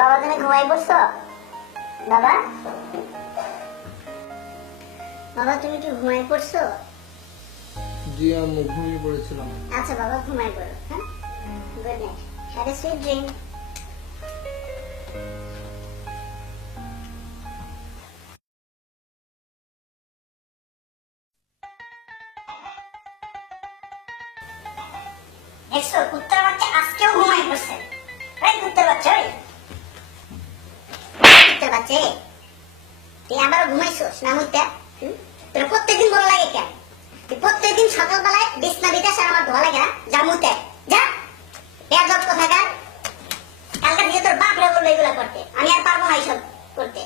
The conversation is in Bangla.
বাবা তুমি ঘুমাই পড়ছো? বাবা বাবা তুমি কি ঘুমাই পড়ছো? জি আম্মু, ঘুমিয়ে পড়েছিলাম। আচ্ছা বাবা ঘুমাই পড়ো। হ্যাঁ, good night, have a sweet dream. দেখছো কুত্তার বাচ্চা আজকেও ঘুমাই পড়ছে। এই কুত্তার বাচ্চা, ওই কুত্তার বাচ্চা, তুই আবার ঘুমাইছোস না মুইতা? তোর প্রত্যেকদিন বলা লাগে কেন? তুই প্রত্যেকদিন সকালবেলায় বিছনা বিছাস আর আমার ধোয়া লাগে না? যা মুইতে যা, বেয়াদব কোথাকার। কালকে দিয়ে তোর বাপ রে বললো এগুলা করতে, আমি আর পারবো না এইসব করতে।